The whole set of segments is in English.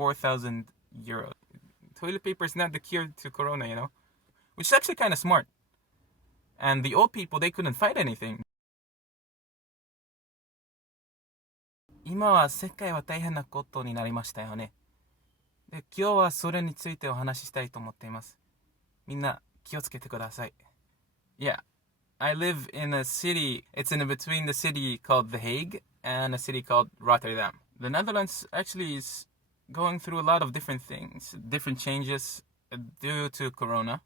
4,000 euros. Toilet paper is not the cure to corona, which is actually kind of smart. And the old people, they couldn't fight anything. 今は世界は大変なことになりましたよね。で、今日はそれについてお話ししたいと思っています。みんな気をつけてください。Yeah, I live in a city, it's in between the city called The Hague and a city called Rotterdam. The Netherlands actually is going through a lot of different things, different changes due to corona.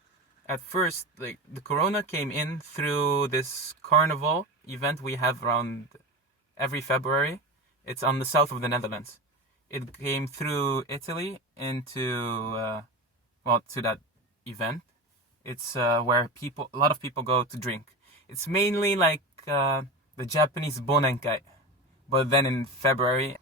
At first, the corona came in through this carnival event we have around every February. It's on the south of the Netherlands. It came through Italy into, to that event. It's where a lot of people go to drink. It's mainly like the Japanese Bonenkai, but then in February.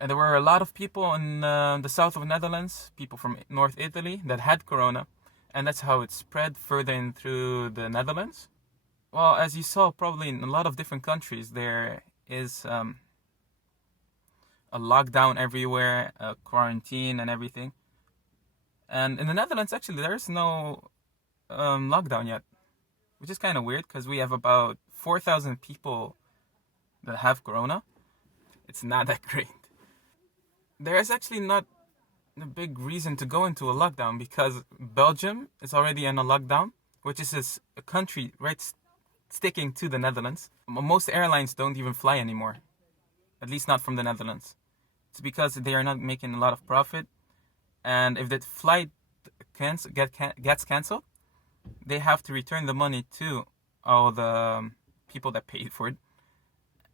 And there were a lot of people in the south of the Netherlands, people from North Italy, that had corona. And that's how it spread further in through the Netherlands. Well, as you saw probably in a lot of different countries, there is a lockdown everywhere, a quarantine and everything. And in the Netherlands, actually, there's no lockdown yet, which is kind of weird because we have about 4,000 people that have corona. It's not that great. There is actually not a big reason to go into a lockdown because Belgium is already in a lockdown, which is a country right sticking to the Netherlands. Most airlines don't even fly anymore, at least not from the Netherlands. It's because they are not making a lot of profit, and if that flight gets cancelled, they have to return the money to all the people that paid for it,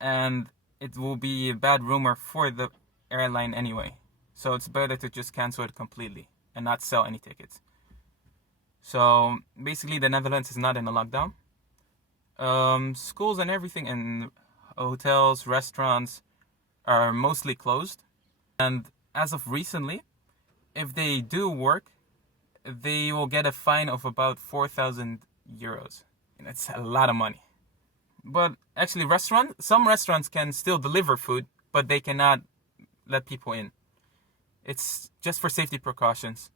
and it will be a bad rumor for the airline anyway. So it's better to just cancel it completely and not sell any tickets. So basically the Netherlands is not in a lockdown. Schools and everything and hotels, restaurants are mostly closed. And as of recently, if they do work, they will get a fine of about 4,000 euros. And it's a lot of money. But actually some restaurants can still deliver food, but they cannot let people in. It's just for safety precautions.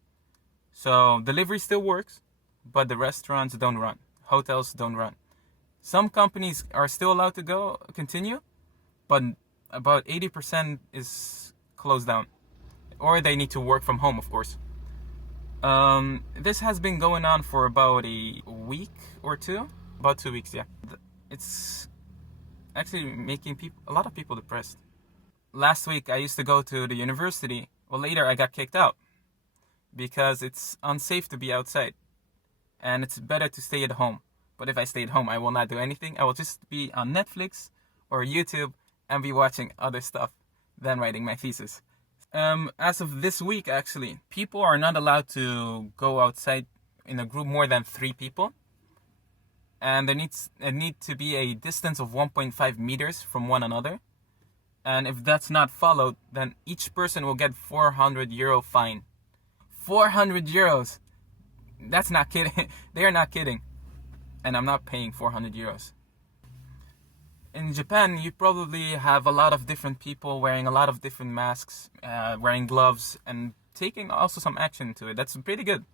So delivery still works, but the restaurants don't run. Hotels don't run. Some companies are still allowed to continue, but about 80% is closed down. Or they need to work from home, of course. This has been going on for about a week or two. About 2 weeks, yeah. It's actually making a lot of people depressed. Last week I used to go to the university. Well, later I got kicked out because it's unsafe to be outside and it's better to stay at home. But if I stay at home, I will not do anything. I will just be on Netflix or YouTube and be watching other stuff than writing my thesis. As of this week, actually, people are not allowed to go outside in a group more than 3 people. And there need to be a distance of 1.5 meters from one another. And if that's not followed, then each person will get 400 euro fine. 400 euros! That's not kidding. They are not kidding. And I'm not paying 400 euros. In Japan, you probably have a lot of different people wearing a lot of different masks, wearing gloves, and taking also some action to it. That's pretty good.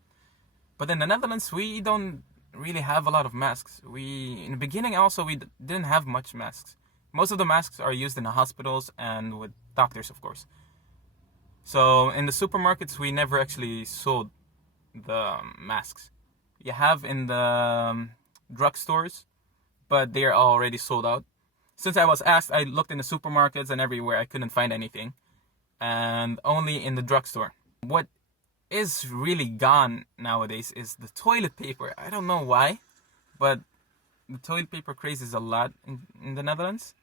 But in the Netherlands, we don't really have a lot of masks. In the beginning also, we didn't have much masks. Most of the masks are used in the hospitals and with doctors, of course. So in the supermarkets, we never actually sold the masks. You have in the drugstores, but they are already sold out. Since I was asked, I looked in the supermarkets and everywhere. I couldn't find anything. And only in the drugstore. What is really gone nowadays is the toilet paper. I don't know why, but the toilet paper craze is a lot in the Netherlands.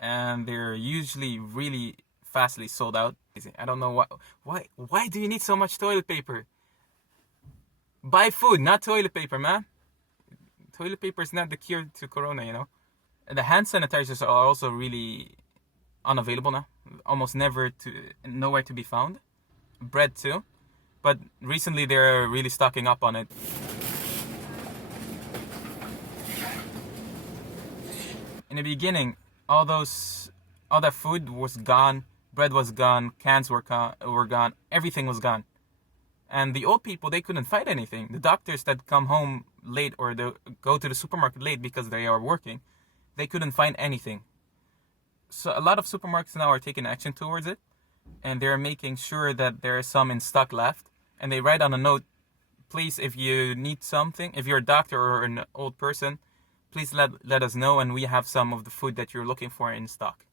And they're usually really fastly sold out. I don't know why do you need so much toilet paper? Buy food, not toilet paper, man. Toilet paper is not the cure to corona, The hand sanitizers are also really unavailable now. Almost nowhere to be found. Bread too. But recently they're really stocking up on it. In the beginning, all that food was gone, bread was gone, cans were gone, everything was gone. And the old people, they couldn't find anything. The doctors that come home late or go to the supermarket late because they are working, they couldn't find anything. So a lot of supermarkets now are taking action towards it, and they're making sure that there is some in stock left. And they write on a note, please, if you need something, if you're a doctor or an old person, please let us know, and we have some of the food that you're looking for in stock.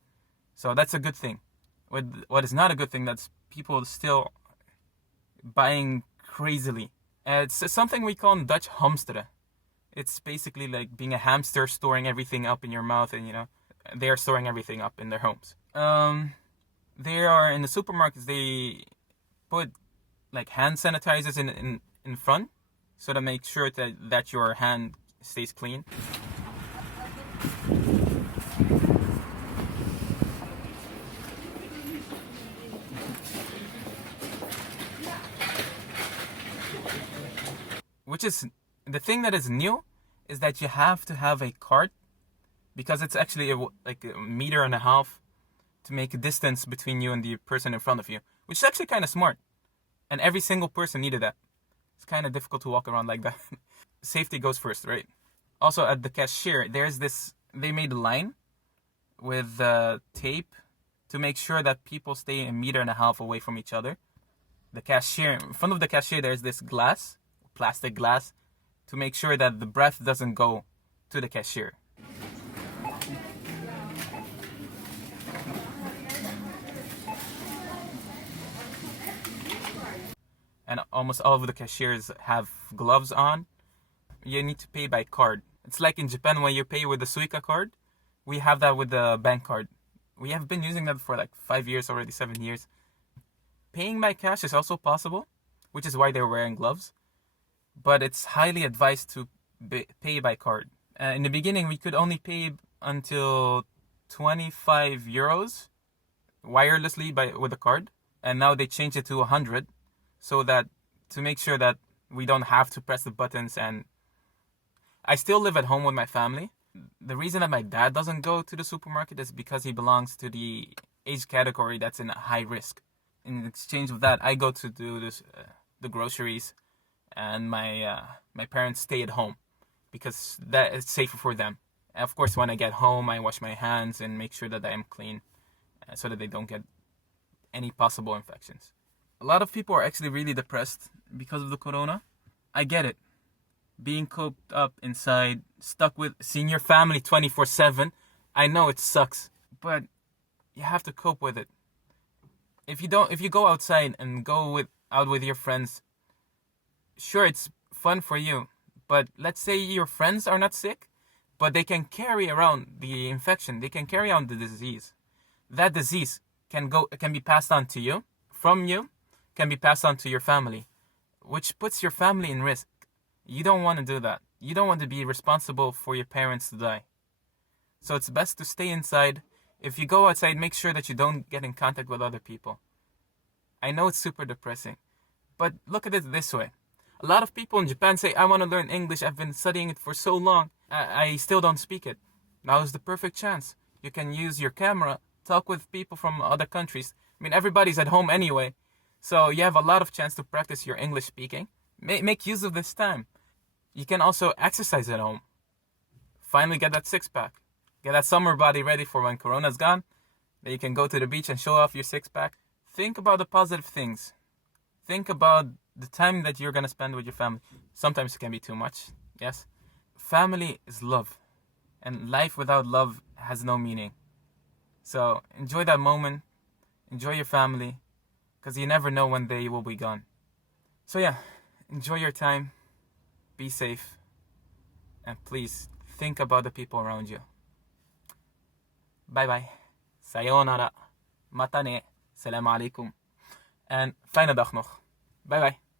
So that's a good thing. What is not a good thing, that's people still buying crazily. It's something we call in Dutch hamsteren. It's basically like being a hamster, storing everything up in your mouth, and they are storing everything up in their homes. They are in the supermarkets, they put like hand sanitizers in front, so to make sure that your hand stays clean. Which is the thing that is new, is that you have to have a card, because it's actually like a meter and a half to make a distance between you and the person in front of you, which is actually kind of smart. And every single person needed that. It's kind of difficult to walk around like that. Safety goes first, right? Also at the cashier, they made a line with tape to make sure that people stay a meter and a half away from each other. The cashier, in front of the cashier, there's this glass, plastic glass, to make sure that the breath doesn't go to the cashier. And almost all of the cashiers have gloves on. You need to pay by card. It's like in Japan when you pay with the Suica card. We have that with the bank card. We have been using that for like 5 years already, 7 years. Paying by cash is also possible, which is why they're wearing gloves. But it's highly advised to pay by card. In the beginning, we could only pay until 25 euros wirelessly with a card. And now they changed it to 100. So that to make sure that we don't have to press the buttons. And I still live at home with my family. The reason that my dad doesn't go to the supermarket is because he belongs to the age category that's in high risk. In exchange of that, I go to do the groceries, and my parents stay at home because that is safer for them. And of course, when I get home, I wash my hands and make sure that I am clean so that they don't get any possible infections. A lot of people are actually really depressed because of the corona. I get it. Being cooped up inside, stuck with seeing your family 24/7. I know it sucks, but you have to cope with it. If you go outside and out with your friends, sure, it's fun for you. But let's say your friends are not sick, but they can carry around the infection. They can carry on the disease. That disease can be passed on to you, from you, can be passed on to your family, which puts your family in risk. You don't want to do that. You don't want to be responsible for your parents to die. So it's best to stay inside. If you go outside, make sure that you don't get in contact with other people. I know it's super depressing, but look at it this way. A lot of people in Japan say, I want to learn English. I've been studying it for so long. I still don't speak it. Now is the perfect chance. You can use your camera, talk with people from other countries. I mean, everybody's at home anyway. So you have a lot of chance to practice your English speaking. Make use of this time. You can also exercise at home. Finally get that six-pack. Get that summer body ready for when Corona's gone. Then you can go to the beach and show off your six-pack. Think about the positive things. Think about the time that you're going to spend with your family. Sometimes it can be too much, yes. Family is love. And life without love has no meaning. So enjoy that moment. Enjoy your family. Because you never know when they will be gone. So yeah, enjoy your time. Be safe. And please, think about the people around you. Bye bye. Sayonara. Mata ne. Salam alaikum. En fijne dag nog. Bye bye.